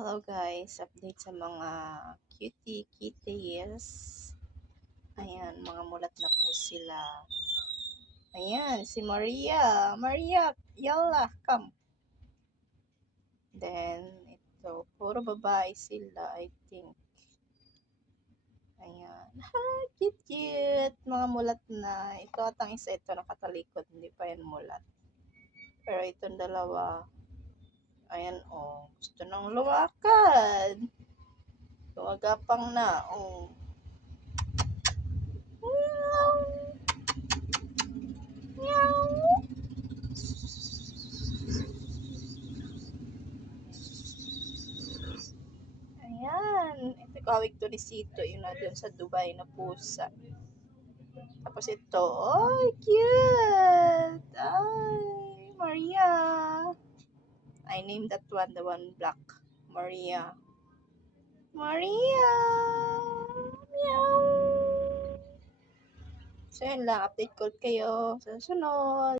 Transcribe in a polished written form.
Hello guys, update sa mga cutie kitties. Ayan, mga mulat na po sila. Ayan, si Maria. Maria, yalla, come. Then, ito, puro babae sila, I think. Ayan. Ha, cute, cute. Mga mulat na. Ito at ang isa, ito nakatalikod. Hindi pa yan mulat. Pero itong dalawa, ayan, oh. Gusto nang lumakad. Tumagapang na, oh. Ayan. Ito kawig to ni Sito. Yun na dun sa Dubai na pusa. Tapos ito. Ay, cute! Ay, Maria. I named that one, the one black. Maria. Maria! Meow! So, yun lang. Update ko kayo sa sunod.